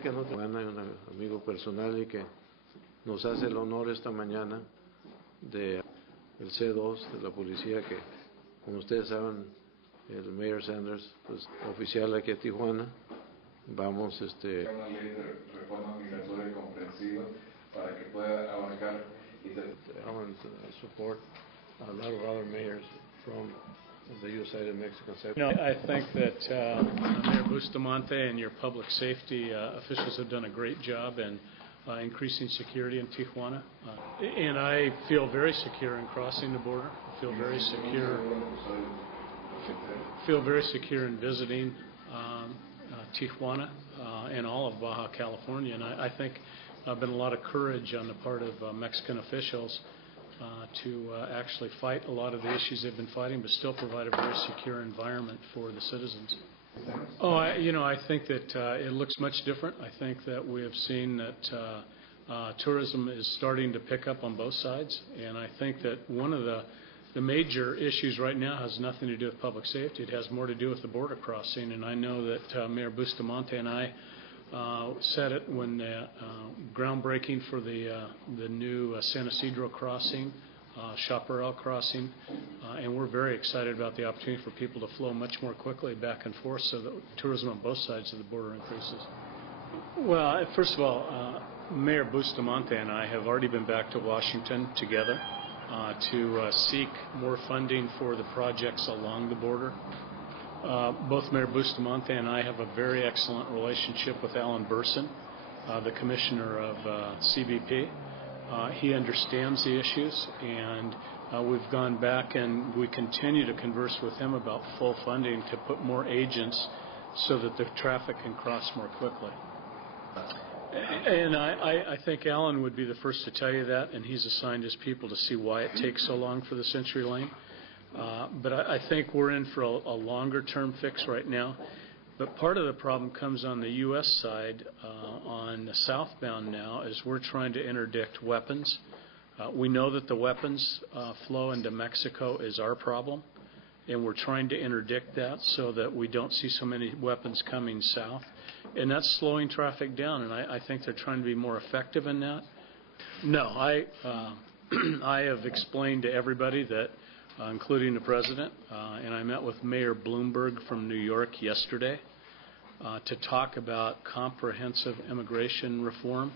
sé que no te van un amigo personal y que nos hace el honor esta mañana de el C2 de la policía, que como ustedes saben, el Mayor Sanders, pues oficial aquí a Tijuana. Vamos una ley de reforma migratoria comprensiva para que pueda abarcar y Alan support a lot of other mayors from the U.S. side and Mexican side. You know, I think that Mayor Bustamante and your public safety officials have done a great job in increasing security in Tijuana, and I feel very secure in crossing the border. I feel very secure in visiting Tijuana and all of Baja California, and I think been a lot of courage on the part of Mexican officials to actually fight a lot of the issues they've been fighting, but still provide a very secure environment for the citizens. Oh, I think that it looks much different. I think that we have seen that tourism is starting to pick up on both sides, and I think that one of the major issues right now has nothing to do with public safety. It has more to do with the border crossing, and I know that Mayor Bustamante and I said it when groundbreaking for the new San Isidro crossing, Chaparral crossing, and we're very excited about the opportunity for people to flow much more quickly back and forth so that tourism on both sides of the border increases. Well, first of all, Mayor Bustamante and I have already been back to Washington together to seek more funding for the projects along the border. Both Mayor Bustamante and I have a very excellent relationship with Alan Burson, the commissioner of CBP. He understands the issues, and we've gone back and we continue to converse with him about full funding to put more agents so that the traffic can cross more quickly. And I think Alan would be the first to tell you that, and he's assigned his people to see why it takes so long for the Century Lane. But I think we're in for a longer-term fix right now. But part of the problem comes on the U.S. side, on the southbound now, is we're trying to interdict weapons. We know that the weapons flow into Mexico is our problem, and we're trying to interdict that so that we don't see so many weapons coming south. And that's slowing traffic down, and I think they're trying to be more effective in that. No, I have explained to everybody that, including the President, and I met with Mayor Bloomberg from New York yesterday to talk about comprehensive immigration reform.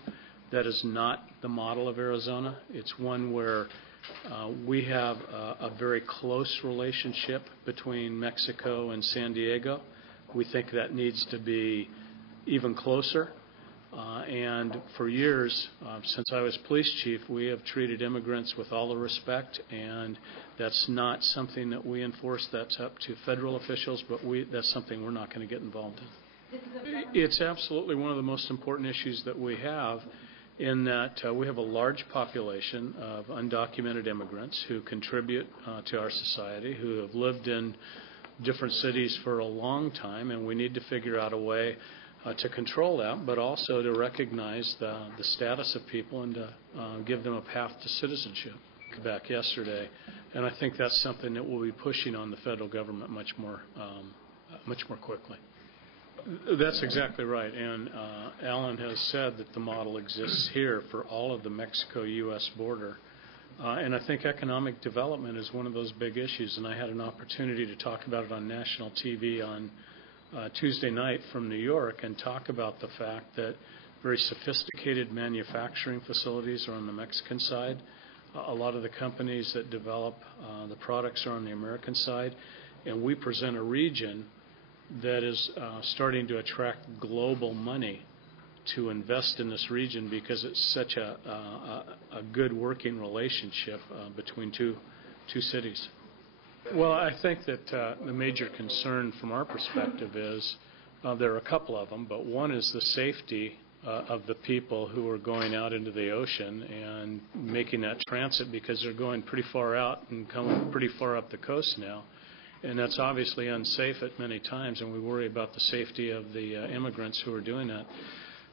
That is not the model of Arizona. It's one where we have a very close relationship between Mexico and San Diego. We think that needs to be even closer. And for years, since I was police chief, we have treated immigrants with all the respect, and that's not something that we enforce. That's up to federal officials, but that's something we're not going to get involved in. It's absolutely one of the most important issues that we have, in that we have a large population of undocumented immigrants who contribute to our society, who have lived in different cities for a long time, and we need to figure out a way to control that, but also to recognize the status of people and to give them a path to citizenship. Back yesterday, and I think that's something that we'll be pushing on the federal government much more quickly. That's exactly right, and Alan has said that the model exists here for all of the Mexico-U.S. border, and I think economic development is one of those big issues, and I had an opportunity to talk about it on national TV on Tuesday night from New York and talk about the fact that very sophisticated manufacturing facilities are on the Mexican side. A lot of the companies that develop the products are on the American side, and we present a region that is starting to attract global money to invest in this region because it's such a good working relationship between two cities. Well, I think that the major concern from our perspective is there are a couple of them, but one is the safety of the people who are going out into the ocean and making that transit, because they're going pretty far out and coming pretty far up the coast now. And that's obviously unsafe at many times, and we worry about the safety of the immigrants who are doing that.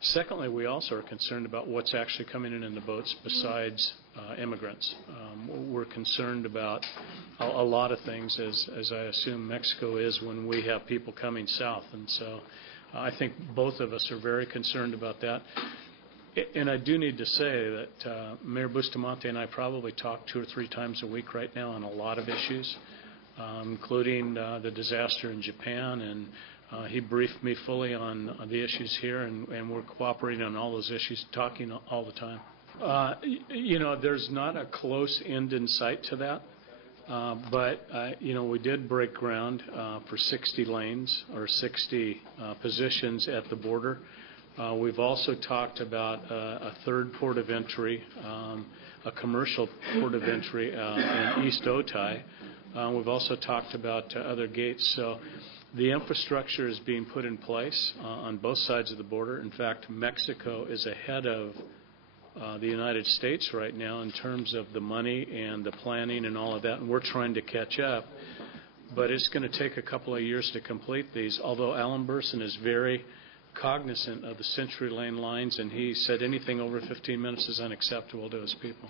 Secondly, we also are concerned about what's actually coming in the boats besides immigrants. We're concerned about a lot of things, as I assume Mexico is when we have people coming south. And so I think both of us are very concerned about that. And I do need to say that Mayor Bustamante and I probably talk 2 or 3 times a week right now on a lot of issues, including the disaster in Japan, and he briefed me fully on the issues here, and we're cooperating on all those issues, talking all the time. There's not a close end in sight to that, but we did break ground for 60 lanes or 60 positions at the border. We've also talked about a third port of entry, a commercial port of entry in East Otay. We've also talked about other gates. So the infrastructure is being put in place on both sides of the border. In fact, Mexico is ahead of the United States right now in terms of the money and the planning and all of that, and we're trying to catch up. But it's going to take a couple of years to complete these, although Alan Burson is very cognizant of the Century Lane lines, and he said anything over 15 minutes is unacceptable to his people.